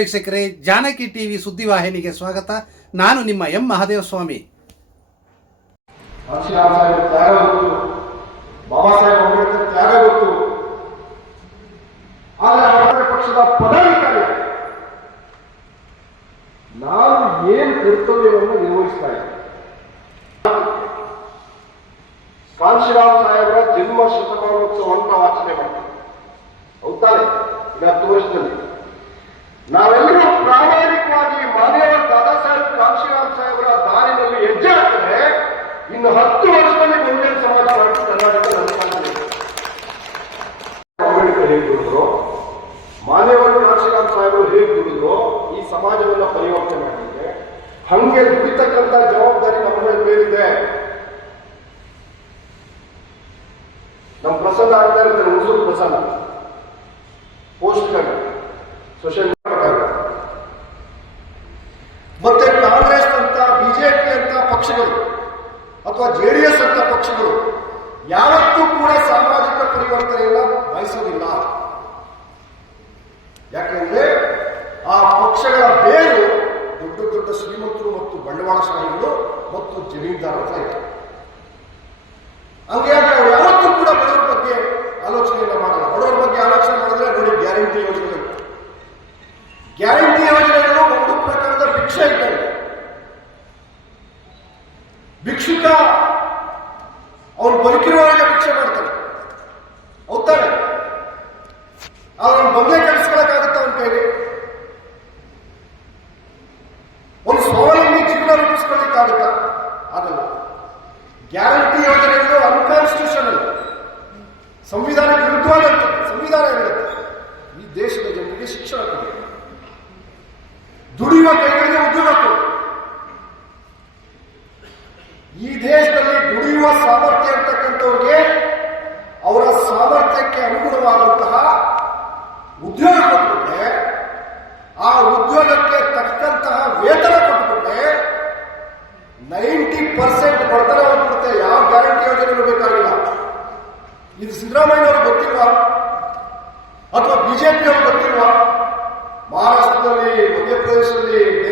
ವೀಕ್ಷಕರೇ, ಜಾನಕಿ ಟಿವಿ ಸುದ್ದಿವಾಹಿನಿಗೆ ಸ್ವಾಗತ. ನಾನು ನಿಮ್ಮ ಎಂ. ಮಹಾದೇವ ಸ್ವಾಮಿ. ಬಾಬಾ ಸಾಹೇಬ್ ಅಂಬೇಡ್ಕರ್ ತ್ಯಾಗ ಗೊತ್ತು. ಆದರೆ ಅವರ ಪಕ್ಷದ ಪದಾಧಿಕಾರಿ, ನಾನು ಏನು ಕರ್ತವ್ಯವನ್ನು ನಿರ್ವಹಿಸ್ತಾ ಇದ್ದೆ ಕಾಂಶಿರಾಮ್ ಸಾಹೇಬರ ಜನ್ಮ ಶತಮಾನೋತ್ಸವವನ್ನು ನಾವು ಆಚರಣೆ ಮಾಡ್ತೀವಿ ಹೌದಾನೆ ಈಗ ಹತ್ತು ವರ್ಷದಲ್ಲಿ ನಾವೆಲ್ಲರೂ ಪ್ರಾಮಾಣಿಕವಾಗಿ ಮಾನ್ಯವ ದಾದಾ ಸಾಹೇಬ್ ಕಾಂಶಿರಾಮ್ ಸಾಹೇಬರ ದಾರಿನಲ್ಲಿ ಹೆಜ್ಜೆ ಹಾಕಿದ್ರೆ ಇನ್ನು ಹತ್ತು ವರ್ಷದಲ್ಲಿ ಮುಂದಿನ ಸಮಾಜ ಪಾರ್ಟಿ ಕರ್ನಾಟಕ. ಅಂಬೇಡ್ಕರ್ ಹೇಗೆ ದುಡಿದ್ರು? ಮಾನ್ಯವರು ಕಾಂಶಿರಾಮ್ ಸಾಹೇಬರು ಹೇಗೆ ದುಡಿದ್ರು? ಈ ಸಮಾಜವನ್ನ ಪರಿವರ್ತನೆ ಮಾಡಿದ್ರೆ? ಹಂಗೆ ದುಡಿತಕ್ಕಂತ ಜವಾಬ್ದಾರಿ ನಮ್ಮ ಮೇಲಿದೆ. ನಮ್ಮ ಪ್ರಸನ್ನ ಆಗ್ತಾ ಇರ್ತಾರೆ ಹುಣಸೂರು ಪ್ರಸನ್ನ ಪೋಸ್ಟ್ ಸೋಷಿಯಲ್ ಮತ್ತೆ ಕಾಂಗ್ರೆಸ್ ಅಂತ ಬಿಜೆಪಿ ಅಂತ ಪಕ್ಷಗಳು ಅಥವಾ ಜೆಡಿಎಸ್ ಅಂತ ಪಕ್ಷಗಳು ಯಾವತ್ತೂ ಕೂಡ ಸಾಮಾಜಿಕ ಪರಿವರ್ತನೆಯನ್ನ ಬಯಸೋದಿಲ್ಲ ಯಾಕಂದ್ರೆ ಆ ಪಕ್ಷಗಳ ಬೇರು ದೊಡ್ಡ ದೊಡ್ಡ ಶ್ರೀಮಂತರು ಮತ್ತು ಬಂಡವಾಳಶಾಹಿಗಳು ಮತ್ತು ಜಮೀನ್ದಾರರ ಹತ್ರ ಇದೆ ಹಂಗಾಗಿ ಅವ್ರು ಯಾವತ್ತೂ ಕೂಡ ಬಡವರ ಬಗ್ಗೆ ಆಲೋಚನೆಯನ್ನ ಮಾಡಲ್ಲ ಬಡವರ ಬಗ್ಗೆ ಆಲೋಚನೆ ಮಾಡಿದ್ರೆ ನೋಡಿ ಗ್ಯಾರಂಟಿ ಯೋಜನೆಗಳು ಗ್ಯಾರಂಟಿ ಯೋಜನೆಗಳು ಒಂದು ಪ್ರಕಾರದ ಭಿಕ್ಷೆ ಇದ್ದಂಗೆ ಭಿಕ್ಷುಕ ಅವನು ಬದುಕಿರುವಾಗ ಭಿಕ್ಷೆ ಮಾಡ್ತಾನೆ ಹೌದಾನೆ ಅವನ ಬಂಗ್ಲೆ ಕಳಿಸ್ಕೊಳಕ್ಕಾಗುತ್ತ ಅವನ ಕೈಗೆ ಒಂದು ಸ್ವಾವಲಂಬಿ ಜೀವನ ರೂಪಿಸ್ಕೊಳ್ಳಿಕ್ಕಾಗುತ್ತಾ? ಆಗಲ್ಲ. ಗ್ಯಾರಂಟಿ ಯೋಜನೆಗಳು ಅನ್ಕಾನ್ಸ್ಟಿಟ್ಯೂಷನಲ್ ಸಂವಿಧಾನ ವಿರುದ್ಧವಾಗಿ ಸಂವಿಧಾನ ಹೇಳುತ್ತೆ. ಈ ದೇಶದ ಜನರಿಗೆ ಶಿಕ್ಷಣ ಕೊಡಿ ದುಡಿಯುವ ಕೈಗಳಿಗೆ ಉದ್ಯೋಗ ಕೊಡಿ ಈ ದೇಶದಲ್ಲಿ ದುಡಿಯುವ ಸಾಮರ್ಥ್ಯ ಇರ್ತಕ್ಕಂಥವ್ರಿಗೆ ಅವರ ಸಾಮರ್ಥ್ಯಕ್ಕೆ ಅನುಗುಣವಾದಂತಹ ಉದ್ಯೋಗ ಕೊಟ್ಬಿಟ್ರೆ ಆ ಉದ್ಯೋಗಕ್ಕೆ ತಕ್ಕಂತಹ ವೇತನ ಕೊಟ್ಬಿಟ್ರೆ ನೈಂಟಿ ಪರ್ಸೆಂಟ್ ಬಡತನ ಹೋಗ್ಬಿಡುತ್ತೆ ಯಾವ ಗ್ಯಾರಂಟಿ ಯೋಜನೆಗಳು ಬೇಕಾಗಿಲ್ಲ ಇದು ಸಿದ್ದರಾಮಯ್ಯನವರು ಗೊತ್ತಿಲ್ವಾ? ಅಥವಾ ಬಿಜೆಪಿಯವರು ಗೊತ್ತಿಲ್ವಾ? ಮಹಾರಾಷ್ಟ್ರದಲ್ಲಿ ಮಧ್ಯಪ್ರದೇಶದಲ್ಲಿ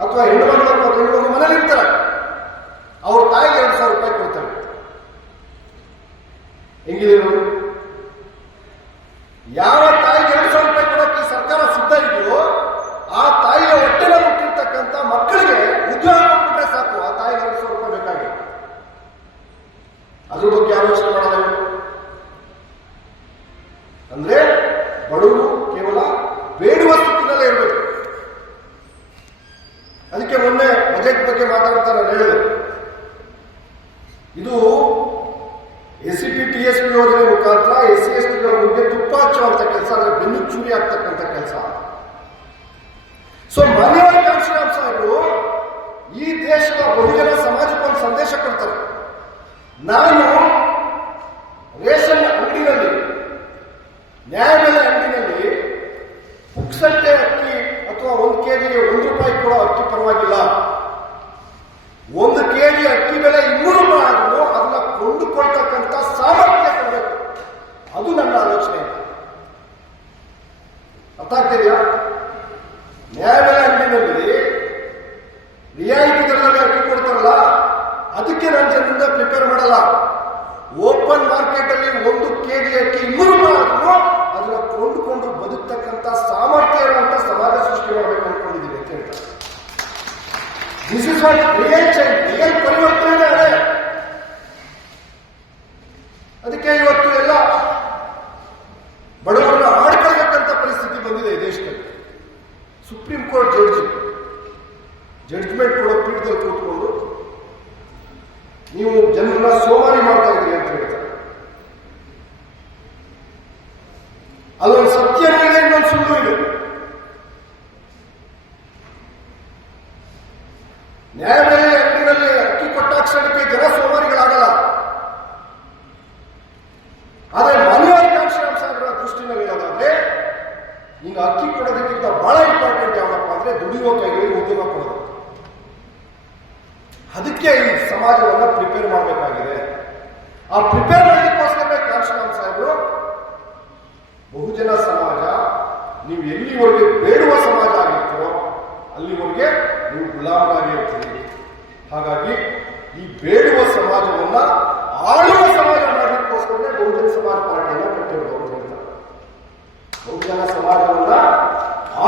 ಅಥವಾ ಹೆಣ್ಣು ಮಕ್ಕಳು ಗಂಡು ಮನೇಲಿ ಇರ್ತಾರೆ ಅವ್ರ ತಾಯಿಗೆ ಎರಡು ಸಾವಿರ ರೂಪಾಯಿ ಕೊಡ್ತಾರೆ ಹೆಂಗಿದೆ ನೋಡಿ ಯಾವ ತಾಯಿಗೆ ಎರಡು ಸಾವಿರ ರೂಪಾಯಿ ಕೊಡಕ್ಕೆ ಸರ್ಕಾರ ಸಿದ್ಧ ಇದೆಯೋ ಆ ತಾಯಿಯ ಹೊಟ್ಟೆನ ಹುಟ್ಟಿರ್ತಕ್ಕಂಥ ಮಕ್ಕಳಿಗೆ ಉದ್ಯೋಗ ಕೊಟ್ಬಿಟ್ರೆ ಸಾಕು ಆ ತಾಯಿಗೆ ಎರಡು ಸಾವಿರ ರೂಪಾಯಿ ಬೇಕಾಗಿದೆ ಅದ್ರ ಬಗ್ಗೆ ಆಲೋಚನೆ ಮಾಡಲ್ಲ ಇವ್ರು. ಅಂದ್ರೆ ಬಡವರು ಕೇವಲ ಬೇಡುವ ಸ್ಥಿತಿನಲ್ಲೇ ಇರಬೇಕು ಅದಕ್ಕೆ ಮೊನ್ನೆ ಬಜೆಟ್ ಬಗ್ಗೆ ಮಾತಾಡ್ತಾ ನಾನು ಹೇಳಿದೆ ಇದು S C P T S P ಯೋಜನೆ ಮುಖಾಂತರ ಎಸ್ ಸಿ ಎಸ್ ಟಿಗಳ ಬಗ್ಗೆ ತುಪ್ಪ ಹಚ್ಚುವಂತ ಕೆಲಸ ಚೂರಿ ಆಗ್ತಕ್ಕಂಥ ಕೆಲಸ. ಸೊ ಮಾನ್ಯವಾದ ಕಾಂಶಿರಾಮ್ ಸಾಹೇಬರು ಈ ದೇಶದ ಬಹುಜನ ಸಮಾಜಕ್ಕೆ ಒಂದು ಸಂದೇಶ ಕೊಡ್ತಾರೆ. ನಾನು ರೇಷನ್ ಅಂಗಡಿನಲ್ಲಿ ನ್ಯಾಯಾಲಯ ಅಂಗಡಿನಲ್ಲಿ, ಪುಕ್ಸಟ್ಟೆ ಅಕ್ಕಿ ಅಥವಾ ಒಂದು ಕೆಜಿಗೆ ಒಂದು ರೂಪಾಯಿ ಕೂಡ ಅಕ್ಕಿ ಪರವಾಗಿಲ್ಲ ಒಂದು ಕೆಜಿ ಅಕ್ಕಿ ಬೆಲೆ ಇನ್ನೂರು ರೂಪಾಯಿ ಆದರೂ ಅದನ್ನ ಕೊಂಡುಕೊಳ್ತಕ್ಕಂಥ ಸಾಮರ್ಥ್ಯ ಕೊಡಬೇಕು ಅದು ನನ್ನ ಆಲೋಚನೆ ಅರ್ಥ ಆಗ್ತಿದೆಯಾ ನ್ಯಾಯಬೆಲೆ ಅಂಗಡಿನಲ್ಲಿ ರಿಯಾಯಿತಿ ದರದಲ್ಲಿ ಅಕ್ಕಿ ಕೊಡ್ತಾರಲ್ಲ ಅದಕ್ಕೆ ನಾನು ಜನರಿಂದ ಪ್ರಿಪೇರ್ ಮಾಡಲ್ಲ. ಓಪನ್ ಮಾರ್ಕೆಟ್ ಅಲ್ಲಿ ಒಂದು ಕೆಜಿ ಅಕ್ಕಿ ಇನ್ನೂರು ರೂಪಾಯಿ ಅದನ್ನ ಕೊಂಡುಕೊಂಡು ಬದುಕ್ತಕ್ಕಂತ ಸಾಮರ್ಥ್ಯ ಇರುವಂತ ಸಮಾಜ ಸೃಷ್ಟಿ ಮಾಡಬೇಕು ಅನ್ಕೊಂಡಿದ್ದೀವಿ ಅಂತ ಹೇಳ್ತಾರೆ. This is what real child real ಪರಿವರ್ತನೆ ಅದೇ. ಅದಕ್ಕೆ ಇವತ್ತು ಎಲ್ಲ ಬಡವರನ್ನ ಆಡ್ಕೊಳ್ಬೇಕಂತ ಪರಿಸ್ಥಿತಿ ಬಂದಿದೆ ದೇಶದಲ್ಲಿ. ಸುಪ್ರೀಂ ಕೋರ್ಟ್ ಜಡ್ಜ್ ಜಡ್ಜ್ಮೆಂಟ್ ಕೊಡೋ ಪೀಠದಲ್ಲಿ ಕೂತ್ಕೊಂಡು, ನೀವು ಜನರನ್ನ ಸೋಮಾರಿ ಮಾಡ್ತಾ ಇದ್ರಿ ಅಂತ ಹೇಳ್ತಾರೆ ಅಲ್ಲೊಂದು ಸತ್ಯ ಮೇಲೆ ಇನ್ನೊಂದು ಸುಳ್ಳು ಇದೆ. ನ್ಯಾಯಾಲಯ ಅಂಗಡಿನಲ್ಲಿ ಅಕ್ಕಿ ಕೊಟ್ಟಾಕ್ಷಣಕ್ಕೆ ಜನ ಸೋಮಾರಿಗಳಾಗಲ್ಲ ಆದರೆ ಮನೆಯವರ ಕಾಂಕ್ಷಾಂಶ ಸಾಹೇಬರ ದೃಷ್ಟಿನಲ್ಲಿ ಹೇಳೋದಾದ್ರೆ ನೀನು ಅಕ್ಕಿ ಕೊಡೋದಕ್ಕಿಂತ ಬಹಳ ಇಂಪಾರ್ಟೆಂಟ್ ಯಾವಪ್ಪ ಅಂದ್ರೆ ದುಡಿಯುವ ಕೈಗಳಿಗೆ ಉದ್ಯೋಗ ಕೊಡೋದು ಅದಕ್ಕೆ ಈ ಸಮಾಜವನ್ನ ಪ್ರಿಪೇರ್ ಮಾಡಬೇಕಾಗಿದೆ. ಆ ಪ್ರಿಪೇರ್ ಮಾಡಲಿಕ್ಕೋಸ್ಕರ ಕಾಂಶರಾಮ್ ಸಾಹೇಬರು. ಬಹುಜನ ಸಮಾಜ, ನೀವು ಎಲ್ಲಿವರೆಗೆ ಬೇಡುವ ಸಮಾಜ ಆಗಿತ್ತೋ, ಅಲ್ಲಿವರೆಗೆ ನೀವು ಗುಲಾಮಾರಿ ಇರ್ತೀರಿ. ಹಾಗಾಗಿ ಈ ಬೇಡುವ ಸಮಾಜವನ್ನ ಆಳುವ ಸಮಾಜ ಮಾಡಲಿಕ್ಕೋಸ್ಕರನೇ ಬಹುಜನ ಸಮಾಜ ಪಾರ್ಟಿಯನ್ನ ಕಟ್ಟಿರೋದು ಅಂತ ಹೇಳ್ತಾರೆ ಬಹುಜನ ಸಮಾಜವನ್ನ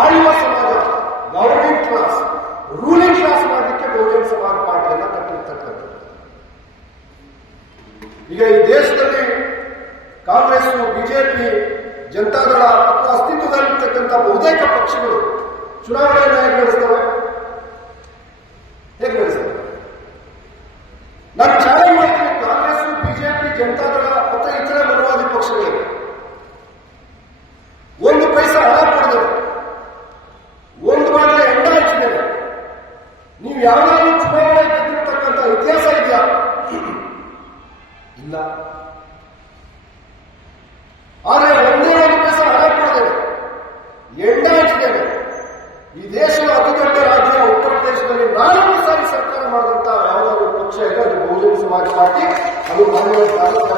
ಆಳುವ ಸಮಾಜ ಗವರ್ನಿಂಗ್ ಕ್ಲಾಸ್ ರೂಲಿಂಗ್ ಕ್ಲಾಸ್ ಮಾಡಲಿಕ್ಕೆ ಬಹುಜನ ಸಮಾಜ ಪಾರ್ಟಿಯನ್ನ ಕಟ್ಟಿರ್ತಕ್ಕಂಥದ್ದು ಈಗ ಈ ದೇಶದಲ್ಲಿ ಕಾಂಗ್ರೆಸ್ ಬಿಜೆಪಿ ಜನತಾದಳ ಅಥವಾ ಅಸ್ತಿತ್ವದಲ್ಲಿರ್ತಕ್ಕಂಥ ಬಹುತೇಕ ಪಕ್ಷಗಳು ಚುನಾವಣೆಯನ್ನು ಹೇಗೆ ನಡೆಸ್ತವೆ? ಹೇಗೆ ನಡೆಸ್ತವೆ? ನಾನು ಚಾಲೆಂಜ್ ಮಾಡ್ತೀನಿ. ಕಾಂಗ್ರೆಸ್, ಬಿಜೆಪಿ ಜನತಾದಳ ಮತ್ತು ಇತರ ಬಲವಾದಿ ಪಕ್ಷಗಳಿಗೆ. ಒಂದು ಪೈಸಾ ಹಣ ಕೊಡದೆ, ಒಂದು ಮಾಡಿದ ಎಂಡ ಹಚ್ಚಿದ್ದೇವೆ ನೀವು ಯಾವ್ದಾದ್ರು ಚುನಾವಣೆ ಗೆದ್ದಿರ್ತಕ್ಕಂಥ ಇತಿಹಾಸ ಇದೆಯಾ? ಇಲ್ಲ. Thank you.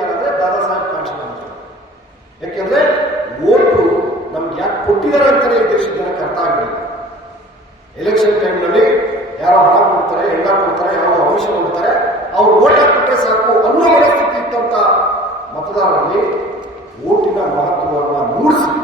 ಯಾರಂದ್ರೆ ದಾದಾ ಸಾಹೇಬ್ ಅಂತ ಯಾಕೆಂದ್ರೆ ಓಟು ನಮ್ಗೆ ಯಾಕೆ ಕೊಟ್ಟಿದ್ದಾರೆ ಅಂತಾನೆ ದೇಶದ ಜನಕ್ಕೆ ಅರ್ಥ ಆಗಲಿಲ್ಲ. ಎಲೆಕ್ಷನ್ ಟೈಮ್ನಲ್ಲಿ ಯಾರೋ ಹಣ ಕೊಡ್ತಾರೆ ಎಲ್ಲ ಕೊಡ್ತಾರೆ ಯಾವ ಅಂಶ ಕೊಡ್ತಾರೆ, ಅವ್ರು ಓಟ್ ಹಾಕ್ಬಿಟ್ರೆ ಸಾಕು ಅನ್ನೋ ಮನಸ್ಥಿತಿ ಇತ್ತಂತ ಮತದಾರರಲ್ಲಿ ಓಟಿನ ಮಹತ್ವವನ್ನು ಮೂಡಿಸಿ.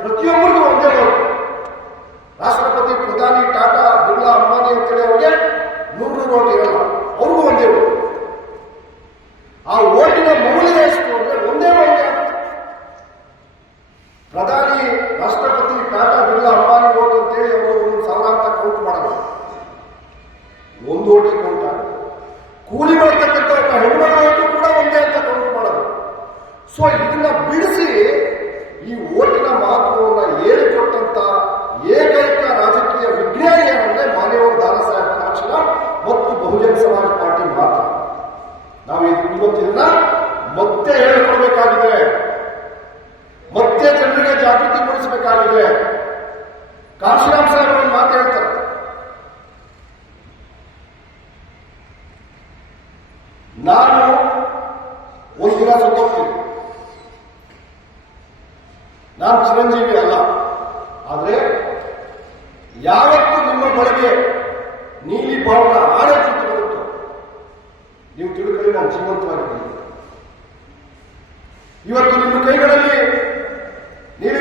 ಪ್ರತಿಯೊಬ್ಬರಿಗೂ ಒಂದೇ ಓಟ್ ರಾಷ್ಟ್ರಪತಿ ಪ್ರಧಾನಿ ಟಾಟಾ ಬಿರ್ಲಾ ಅಂಬಾನಿ ಅಂತೇಳಿ ಅವರಿಗೆ ನೂರು ನೋಟ್ ಇರಲ್ಲ. ಅವ್ರಿಗೂ ಒಂದೇ ಓಟ್ ಆ ಓಟಿನ ಮೌಲ್ಯ ಎಷ್ಟು ಅಂದ್ರೆ ಒಂದೇ ಮೌಲ್ಯ ಪ್ರಧಾನಿ, ರಾಷ್ಟ್ರಪತಿ ಟಾಟಾ ಬಿರ್ಲಾ ಅಂಬಾನಿ ಓಟ್ ಅಂತೇಳಿ ಅವರು ಒಂದು ಸಾವಿರ ಅಂತ ಕೌಂಟ್ ಮಾಡಲ್ಲ ಒಂದು ಓಟಿ ಕೌಂಟ್ ಆಗುತ್ತೆ ಕೂಲಿ ಮಾಡ್ತಕ್ಕಂಥ ಒಬ್ಬ ಹೆಣ್ಮಗಳ ಓಟು ಕೂಡ ಒಂದೇ ಅಂತ ಕೌಂಟ್ ಮಾಡೋದು ಸೊ ಇದನ್ನ ಬಿಡಿಸಿ ಈ ಓಟಿನ ಮಹತ್ವವನ್ನು ಹೇಳಿಕೊಟ್ಟಂತ ಏಕೈಕ ರಾಜಕೀಯ ವಿಜ್ಞಾನಿ ಏನಂದ್ರೆ ಮಾನ್ಯವರು ದಾದಾ ಸಾಹೇಬ್ ಕಾಂಚನ ಮತ್ತು ಬಹುಜನ ಸಮಾಜ ಪಾರ್ಟಿ ಮಾತ್ರ ನಾವು ಇದನ್ನ ಮತ್ತೆ ಹೇಳಿಕೊಡ್ಬೇಕಾಗಿದೆ. ಮತ್ತೆ ಜನರಿಗೆ ಜಾಗೃತಿ ಮೂಡಿಸಬೇಕಾಗಿದೆ. ಕಾಶಿರಾಮ್ ಸಾಹೇಬ್ ಒಂದು ಮಾತು ಹೇಳ್ತಾರೆ. ನಾನು ಒಂದಿನ ಸತ್ತೋಗ್ತೀನಿ. ನಾನು ಚಿರಂಜೀವಿ ಅಲ್ಲ. ಆದರೆ ಯಾವತ್ತು ನಿಮ್ಮ ಬಳಿಗೆ ನೀಲಿ ಬಾವುಟ ಕಿತ್ತು ಬರುತ್ತೋ, ನೀವು ತಿಳ್ಕೊಳ್ಳಿ, ನಾನು ಜೀವಂತವಾಗಿದ್ದೀನಿ. ಇವತ್ತು ನಿಮ್ಮ ಕೈಗಳಲ್ಲಿ ನೀಲಿ